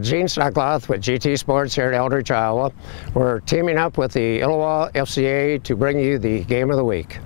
Gene Snuckloth with GT Sports here in Eldridge, Iowa. We're teaming up with the Illowa FCA to bring you the Game of the Week.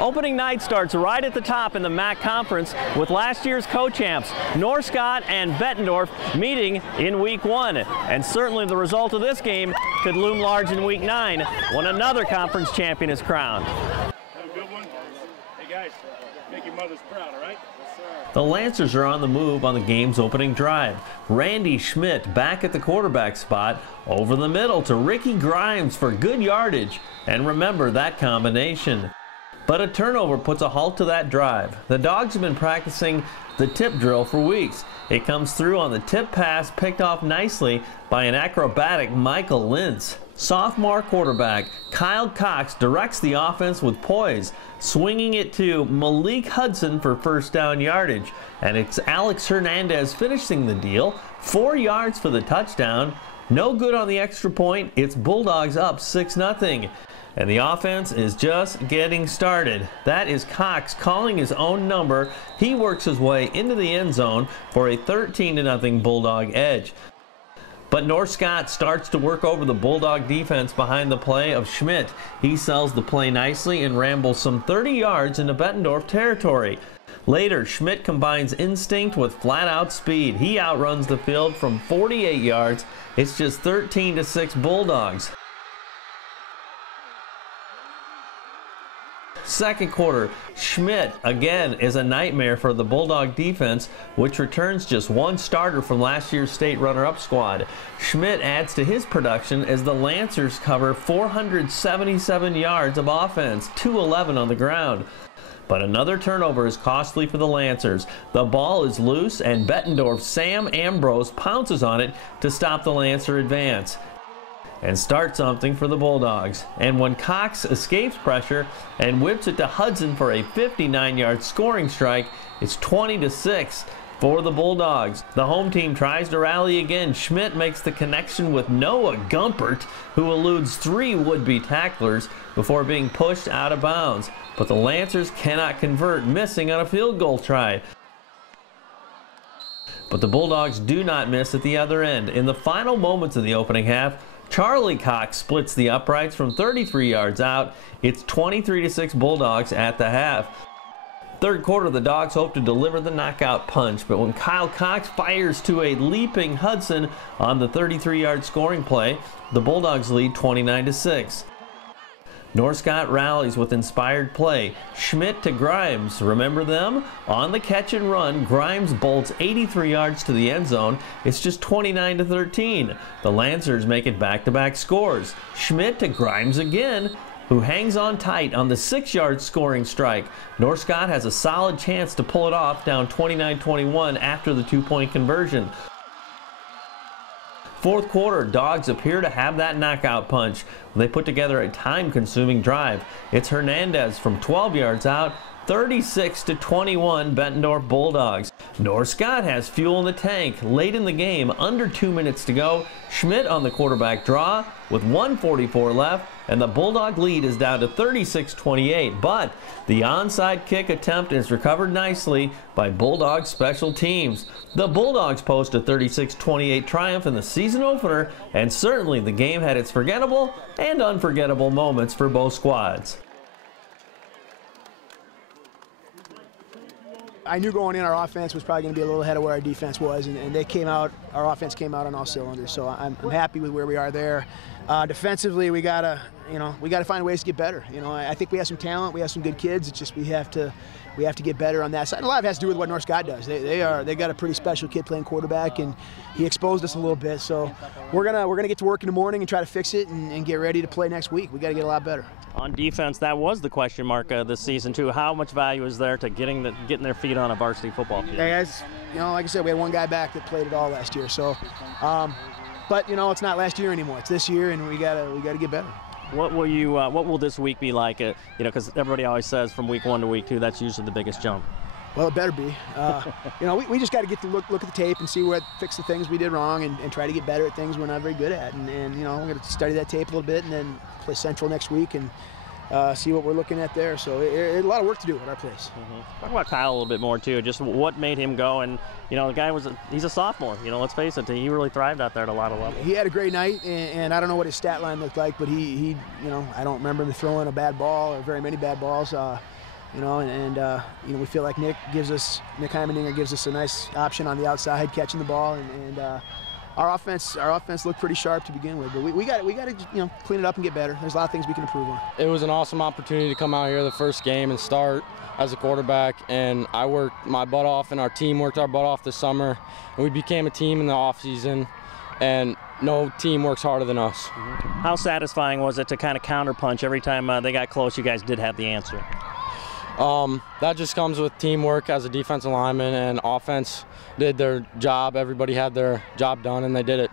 Opening night starts right at the top in the MAC Conference with last year's co-champs, Nscott and Bettendorf, meeting in Week 1. And certainly the result of this game could loom large in Week 9 when another conference champion is crowned. Have a good one. Hey guys, make your mothers proud, all right? Yes, sir. The Lancers are on the move on the game's opening drive. Randy Schmidt back at the quarterback spot, over the middle to Ricky Grimes for good yardage. And remember that combination. But a turnover puts a halt to that drive. The Dogs have been practicing the tip drill for weeks. It comes through on the tip pass, picked off nicely by an acrobatic Michael Lintz. Sophomore quarterback Kyle Cox directs the offense with poise, swinging it to Malik Hudson for first down yardage. And it's Alex Hernandez finishing the deal. 4 yards for the touchdown. No good on the extra point. It's Bulldogs up 6-0. And the offense is just getting started. That is Cox calling his own number. He works his way into the end zone for a 13-0 Bulldog edge. But Nscott starts to work over the Bulldog defense behind the play of Schmidt. He sells the play nicely and rambles some 30 yards into Bettendorf territory. Later, Schmidt combines instinct with flat-out speed. He outruns the field from 48 yards. It's just 13-6 Bulldogs. Second quarter, Schmidt again is a nightmare for the Bulldog defense, which returns just one starter from last year's state runner-up squad. Schmidt adds to his production as the Lancers cover 477 yards of offense, 211 on the ground. But another turnover is costly for the Lancers. The ball is loose and Bettendorf's Sam Ambrose pounces on it to stop the Lancer advance and start something for the Bulldogs. And when Cox escapes pressure and whips it to Hudson for a 59-yard scoring strike, it's 20-6 for the Bulldogs. The home team tries to rally again. Schmidt makes the connection with Noah Gumpert, who eludes 3 would-be tacklers before being pushed out of bounds. But the Lancers cannot convert, missing on a field goal try. But the Bulldogs do not miss at the other end. In the final moments of the opening half, Charlie Cox splits the uprights from 33 yards out. It's 23-6 Bulldogs at the half. Third quarter, the Dogs hope to deliver the knockout punch, but when Kyle Cox fires to a leaping Hudson on the 33-yard scoring play, the Bulldogs lead 29-6. Nscott rallies with inspired play. Schmidt to Grimes. Remember them? On the catch and run, Grimes bolts 83 yards to the end zone. It's just 29-13. The Lancers make it back-to-back scores. Schmidt to Grimes again, who hangs on tight on the 6-yard scoring strike. Nscott has a solid chance to pull it off, down 29-21 after the 2-point conversion. Fourth quarter, Dogs appear to have that knockout punch. They put together a time-consuming drive. It's Hernandez from 12 yards out, 36-21 Bettendorf Bulldogs. Nscott has fuel in the tank. Late in the game, under 2 minutes to go, Schmidt on the quarterback draw with 1:44 left, and the Bulldog lead is down to 36-28. But the onside kick attempt is recovered nicely by Bulldog special teams. The Bulldogs post a 36-28 triumph in the season opener, and certainly the game had its forgettable and unforgettable moments for both squads. I knew going in our offense was probably going to be a little ahead of where our defense was, and they came out. Our offense came out on all cylinders. So I'm happy with where we are there. Defensively, we gotta find ways to get better. I think we have some talent. We have some good kids. It's just we have to get better on that side. A lot of it has to do with what Nscott does. They got a pretty special kid playing quarterback, and he exposed us a little bit. So we're gonna get to work in the morning and try to fix it and get ready to play next week. We got to get a lot better. On defense, that was the question mark this season too. How much value is there to getting their feet on a varsity football field? Hey, like I said, we had one guy back that played it all last year. So, but it's not last year anymore. It's this year, and we gotta get better. What will this week be like? Because everybody always says from week 1 to week 2, that's usually the biggest jump. Well, it better be. You know, we just got to get to look at the tape and see fix the things we did wrong and try to get better at things we're not very good at. And you know, we're going to study that tape a little bit and then play Central next week and see what we're looking at there. So a lot of work to do at our place. Talk about Kyle a little bit more too. Just what made him go, and you know, the guy he's a sophomore. You know, let's face it, he really thrived out there at a lot of levels. He had a great night, and I don't know what his stat line looked like, but he you know, I don't remember him throwing a bad ball or very many bad balls. You know, and you know, we feel like Nick Heimeninger gives us a nice option on the outside, catching the ball, and our offense looked pretty sharp to begin with. But we got to you know, clean it up and get better. There's a lot of things we can improve on. It was an awesome opportunity to come out here the first game and start as a quarterback, and I worked my butt off, and our team worked our butt off this summer, and we became a team in the off season, and no team works harder than us. How satisfying was it to kind of counterpunch every time they got close? You guys did have the answer. That just comes with teamwork as a defensive lineman, and offense did their job. Everybody had their job done, and they did it.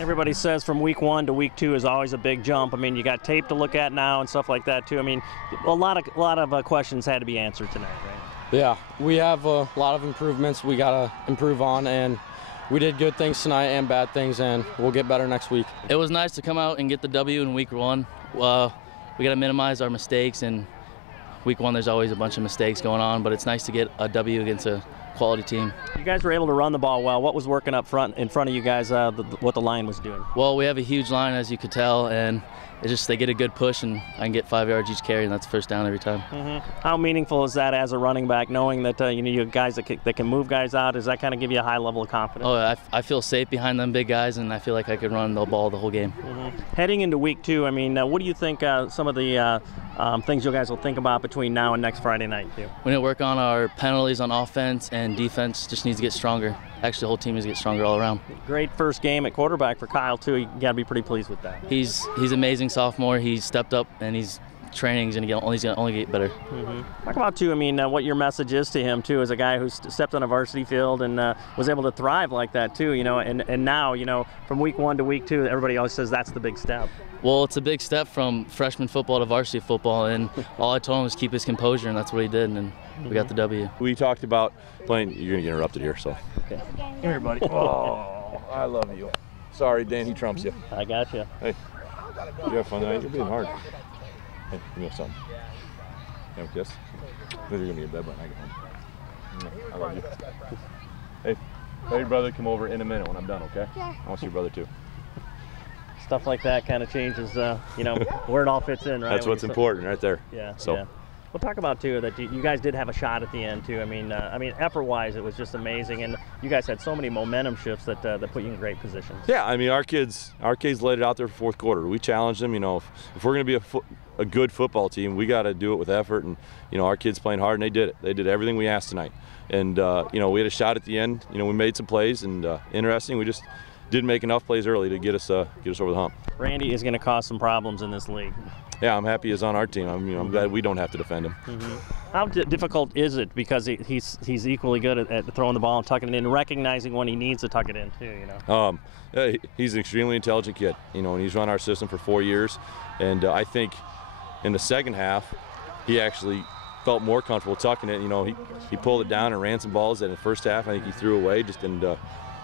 Everybody says from week 1 to week 2 is always a big jump. I mean, you got tape to look at now and stuff like that too. I mean, a lot of questions had to be answered tonight, right? Yeah, we have a lot of improvements we gotta improve on, and we did good things tonight and bad things, and we'll get better next week. It was nice to come out and get the W in week 1. We gotta minimize our mistakes, and week 1 there's always a bunch of mistakes going on, but it's nice to get a W against a quality team. You guys were able to run the ball well. What was working up front in front of you guys, what the line was doing? Well, we have a huge line, as you could tell, and it's just they get a good push, and I can get 5 yards each carry, and that's first down every time. How meaningful is that as a running back, knowing that you know, you have guys that can move guys out? Does that kind of give you a high level of confidence? Oh, I feel safe behind them big guys, and I feel like I could run the ball the whole game. Heading into week 2, I mean, what do you think some of the things you guys will think about between now and next Friday night too? We need to work on our penalties on offense, and defense just needs to get stronger. Actually, the whole team needs to get stronger all around. Great first game at quarterback for Kyle too. You got to be pretty pleased with that. He's amazing sophomore. He's stepped up, and he's training. He's gonna only get better. Talk about too, I mean, what your message is to him too, as a guy who stepped on a varsity field and was able to thrive like that too. You know, and now, you know, from week 1 to week 2, everybody always says that's the big step. Well, it's a big step from freshman football to varsity football, and all I told him was keep his composure, and that's what he did, and we got the W. We talked about playing. You're gonna get interrupted here, so. Okay. Come here, buddy. Oh, I love you. Sorry, Dan, he trumps you. I got you. Hey, you have fun tonight? You're being hard. Hey, give me something. You have a kiss? You're gonna be in bed when I get home. I love you. Hey, tell your brother to come over in a minute when I'm done, okay? Yeah. I want to see your brother too. Stuff like that kind of changes, you know, where it all fits in, right? That's what's important right there. Yeah. So. Yeah. We'll talk about too that you guys did have a shot at the end too. I mean, effort-wise, it was just amazing, and you guys had so many momentum shifts that put you in great positions. Yeah, I mean, our kids laid it out there for fourth quarter. We challenged them. You know, if we're going to be a good football team, we got to do it with effort, and you know, our kids playing hard, and they did it. They did everything we asked tonight, and you know, we had a shot at the end. You know, we made some plays, and interesting, we just didn't make enough plays early to get us over the hump. Randy is going to cause some problems in this league. Yeah, I'm happy he's on our team. I'm glad we don't have to defend him. How difficult is it, because he's equally good at throwing the ball and tucking it in, recognizing when he needs to tuck it in too, you know? He's an extremely intelligent kid, you know, and he's run our system for 4 years, and I think in the second half he actually felt more comfortable tucking it. You know, he pulled it down and ran some balls that in the first half I think he threw away,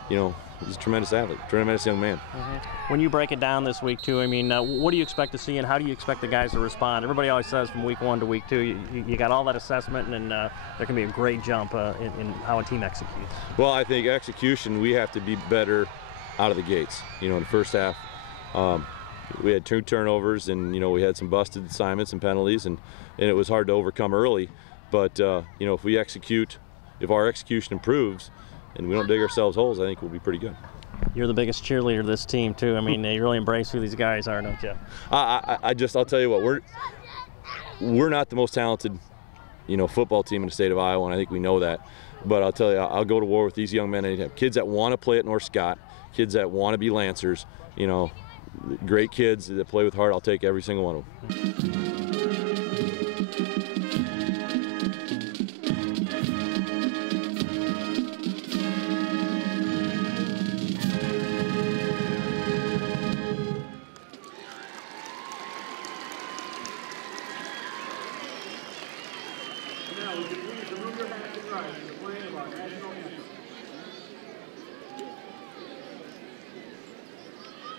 you know, he's a tremendous athlete, tremendous young man. When you break it down this week too, I mean, what do you expect to see, and how do you expect the guys to respond? Everybody always says from week 1 to week 2, you got all that assessment, and there can be a great jump in how a team executes. Well, I think execution, we have to be better out of the gates. You know, in the first half, we had 2 turnovers, and you know, we had some busted assignments and penalties, and it was hard to overcome early. But you know, if our execution improves, and we don't dig ourselves holes, I think we'll be pretty good. You're the biggest cheerleader of this team too. I mean, you really embrace who these guys are, don't you? I'll tell you what, we're not the most talented, you know, football team in the state of Iowa, and I think we know that. But I'll tell you, I'll go to war with these young men anytime. Kids that want to play at Nscott, kids that want to be Lancers, you know, great kids that play with heart. I'll take every single one of them.